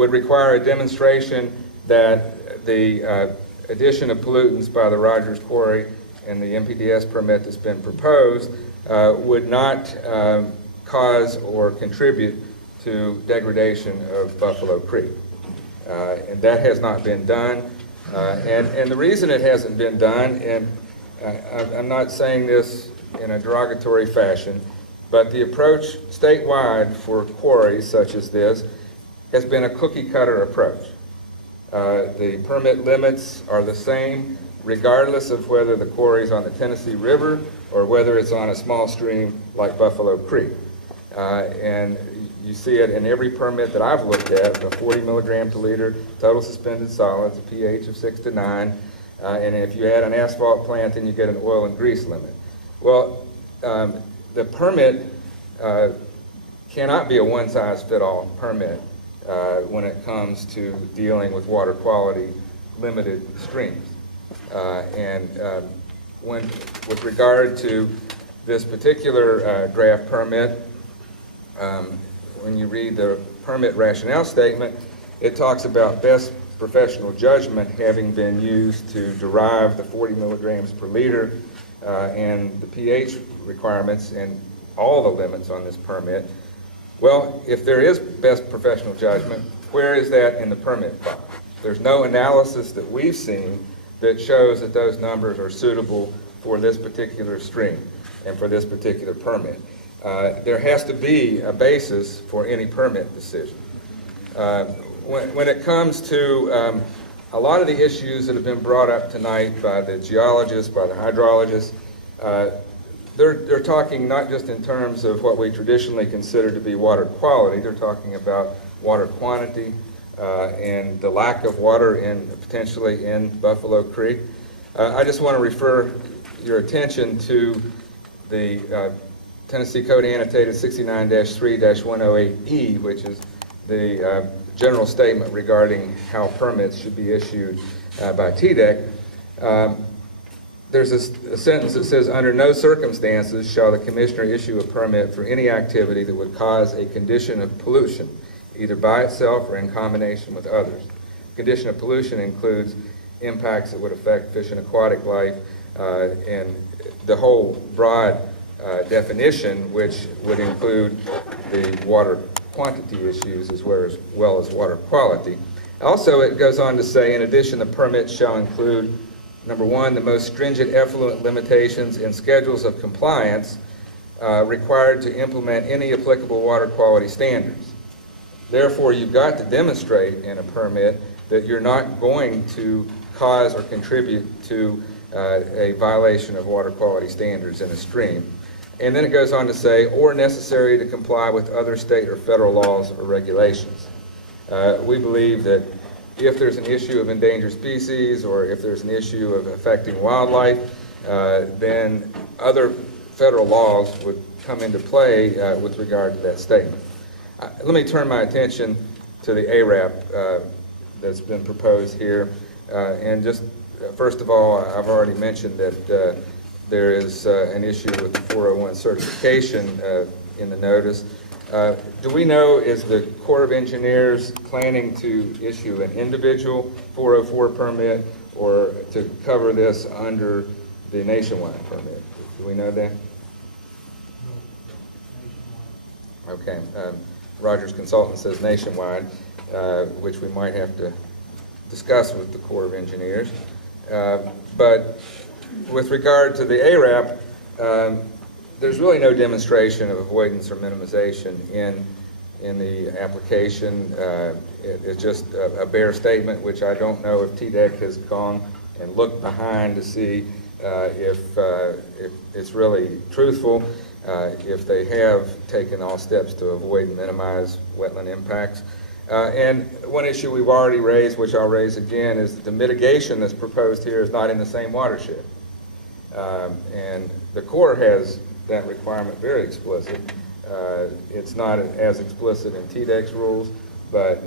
would require a demonstration that the addition of pollutants by the Rogers Quarry and the MPDS permit that's been proposed would not cause or contribute to degradation of Buffalo Creek. And that has not been done. And the reason it hasn't been done, and I'm not saying this in a derogatory fashion, but the approach statewide for quarries such as this has been a cookie-cutter approach. The permit limits are the same regardless of whether the quarry is on the Tennessee River or whether it's on a small stream like Buffalo Creek. And you see it in every permit that I've looked at, the 40 milligram per liter total suspended solids, a pH of 6 to 9, and if you add an asphalt plant, then you get an oil and grease limit. Well, the permit cannot be a one-size-fit-all permit when it comes to dealing with water quality limited streams. With regard to this particular draft permit, when you read the permit rationale statement, it talks about best professional judgment having been used to derive the 40 milligrams per liter and the pH requirements and all the limits on this permit. Well, if there is best professional judgment, where is that in the permit file? There's no analysis that we've seen that shows that those numbers are suitable for this particular stream and for this particular permit. There has to be a basis for any permit decision. When it comes to a lot of the issues that have been brought up tonight by the geologists, by the hydrologists, they're talking not just in terms of what we traditionally consider to be water quality, they're talking about water quantity and the lack of water potentially in Buffalo Creek. I just want to refer your attention to the Tennessee Code Annotated 69-3-108E, which is the general statement regarding how permits should be issued by TDEC. There's a sentence that says, under no circumstances shall the commissioner issue a permit for any activity that would cause a condition of pollution, either by itself or in combination with others. Condition of pollution includes impacts that would affect fish and aquatic life, and the whole broad definition, which would include the water quantity issues as well as water quality. Also, it goes on to say, in addition, the permit shall include, number one, the most stringent effluent limitations and schedules of compliance required to implement any applicable water quality standards. Therefore, you've got to demonstrate in a permit that you're not going to cause or contribute to a violation of water quality standards in a stream. And then it goes on to say, or necessary to comply with other state or federal laws or regulations. We believe that if there's an issue of endangered species or if there's an issue of affecting wildlife, then other federal laws would come into play with regard to that statement. Let me turn my attention to the ARAP that's been proposed here. And just first of all, I've already mentioned that there is an issue with the 401 certification in the notice. Do we know, is the Corps of Engineers planning to issue an individual 404 permit or to cover this under the nationwide permit? Do we know that? Okay. Rogers Consultant says nationwide, which we might have to discuss with the Corps of Engineers. But with regard to the ARAP, there's really no demonstration of avoidance or minimization in the application. It's just a bare statement, which I don't know if TDEC has gone and looked behind to see if it's really truthful, if they have taken all steps to avoid and minimize wetland impacts. And one issue we've already raised, which I'll raise again, is that the mitigation that's proposed here is not in the same watershed. And the Corps has that requirement very explicit. It's not as explicit in TDEC's rules, but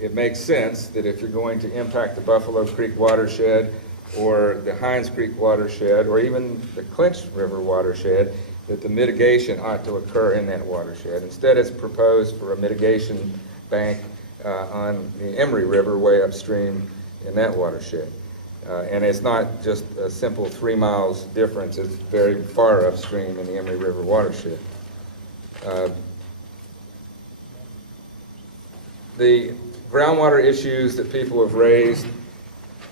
it makes sense that if you're going to impact the Buffalo Creek watershed or the Hines Creek watershed or even the Clinch River watershed, that the mitigation ought to occur in that watershed. Instead, it's proposed for a mitigation bank on the Emory River way upstream in that watershed. And it's not just a simple 3 miles difference, it's very far upstream in the Emory River watershed. The groundwater issues that people have raised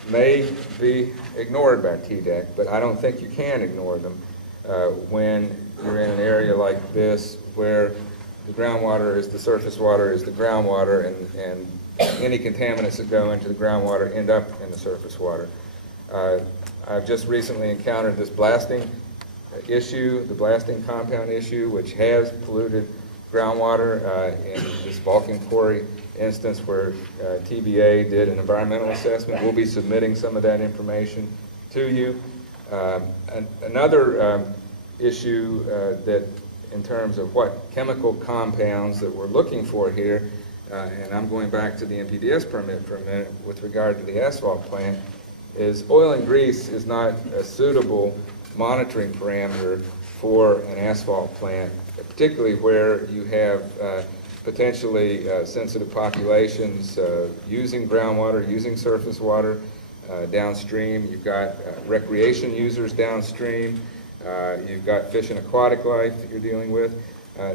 may be ignored by TDEC, but I don't think you can ignore them when you're in an area like this where the groundwater is the surface water is the groundwater, and any contaminants that go into the groundwater end up in the surface water. I've just recently encountered this blasting issue, the blasting compound issue, which has polluted groundwater in this Vulcan Quarry instance where TBA did an environmental assessment. We'll be submitting some of that information to you. Another issue that in terms of what chemical compounds that we're looking for here, and I'm going back to the NPDES permit for a minute with regard to the asphalt plant, is oil and grease is not a suitable monitoring parameter for an asphalt plant, particularly where you have potentially sensitive populations using groundwater, using surface water downstream. You've got recreation users downstream. You've got fish and aquatic life that you're dealing with.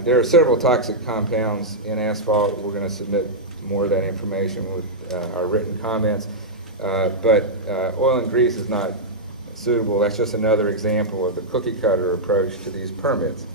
There are several toxic compounds in asphalt. We're going to submit more of that information with our written comments. But oil and grease is not suitable. That's just another example of the cookie cutter approach to these permits.